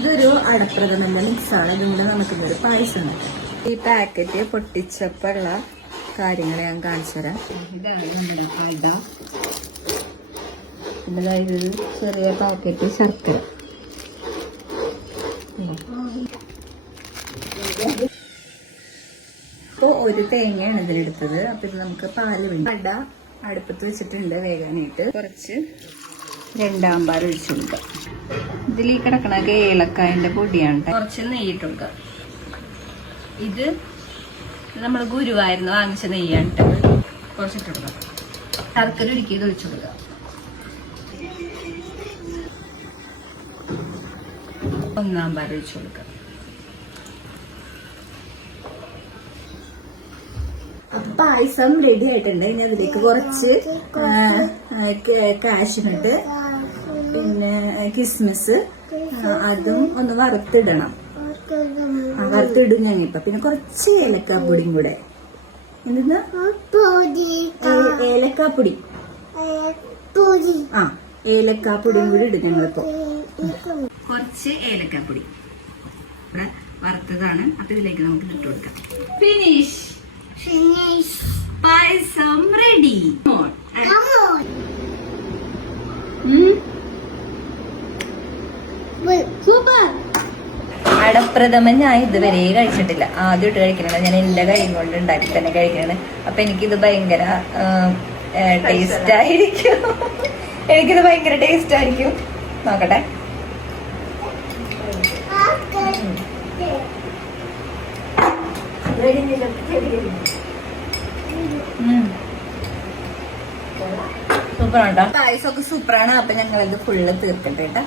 ഇതൊരു അടപ്രഥമന്റെ മിക്സാണ്. അതുകൊണ്ട് നമുക്കിതൊരു പായസം ഉണ്ടാക്കാം. ഈ പാക്കറ്റ് പൊട്ടിച്ചപ്പോഴുള്ള കാര്യങ്ങൾ ഞാൻ കാണിച്ചു തരാം. ഇതാണ് നമ്മുടെ അട. പിന്നെ ഇതൊരു ചെറിയ പാക്കറ്റ് ശർക്കര. ഇപ്പൊ ഒരു തേങ്ങയാണ് ഇതിലെടുത്തത്. അപ്പൊ ഇത് നമുക്ക് പാല് വേണ്ടി അട അടുപ്പത്ത് വെച്ചിട്ടുണ്ട് വേകാനായിട്ട്. കുറച്ച് രണ്ടാം പാൽ ഒഴിച്ചു കൊടുക്കാം. ഇതിൽ ഈ കിടക്കണ ഏലക്കായന്റെ പൊടിയാണ്. കുറച്ച് നെയ്യിട്ട് കൊടുക്കാം. ഇത് നമ്മൾ ഗുരുവായൂരിന്ന് വാങ്ങിച്ച നെയ്യാണ്. കുറച്ചിട്ട് കൊടുക്കാം. ശർക്കര ഒരിക്കലും ഒഴിച്ചു കൊടുക്കാം. ഒന്നാം പാൽ ഒഴിച്ചു കൊടുക്കാം. അപ്പൊ പായസം റെഡി ആയിട്ടുണ്ട്. ഇനി അതിലേക്ക് കുറച്ച് കാഷ്യൂനട്ട് പിന്നെ കിസ്മിസ് അതും ഒന്ന് വറുത്തിടണം. വറുത്തിടും ഞാനിപ്പോ. പിന്നെ കുറച്ച് ഏലക്കാപ്പൊടിയും കൂടെ. എന്തെന്നാ ഏലക്കാപ്പൊടി. ഏലക്കാപ്പൊടിയും കൂടി ഇടും ഞങ്ങളിപ്പോ. കുറച്ച് ഏലക്കാപ്പൊടി വറുത്തതാണ്. അപ്പൊ ഇതിലേക്ക് നമുക്ക് ഇട്ട് കൊടുക്കാം. ഫിനിഷ്. പായസം റെഡി. സൂപ്പർ. അടപ്രഥമൻ ഞാൻ ഇതുവരെ കഴിച്ചിട്ടില്ല. ആദ്യമായിട്ട് കഴിക്കണ. ഞാൻ എന്റെ കൈ കൊണ്ട് ഉണ്ടാക്കി തന്നെ കഴിക്കണേ. അപ്പൊ എനിക്കിത് ഭയങ്കര ടേസ്റ്റ് ആയിരിക്കും. എനിക്കിത് ഭയങ്കര ടേസ്റ്റ് ആയിരിക്കും. നോക്കട്ടെ. സൂപ്പറാണ് കേട്ടോ. പായസമൊക്കെ സൂപ്പറാണ്. അപ്പൊ ഞങ്ങളിത് ഫുള്ള് തീർക്കട്ടെ കേട്ടോ.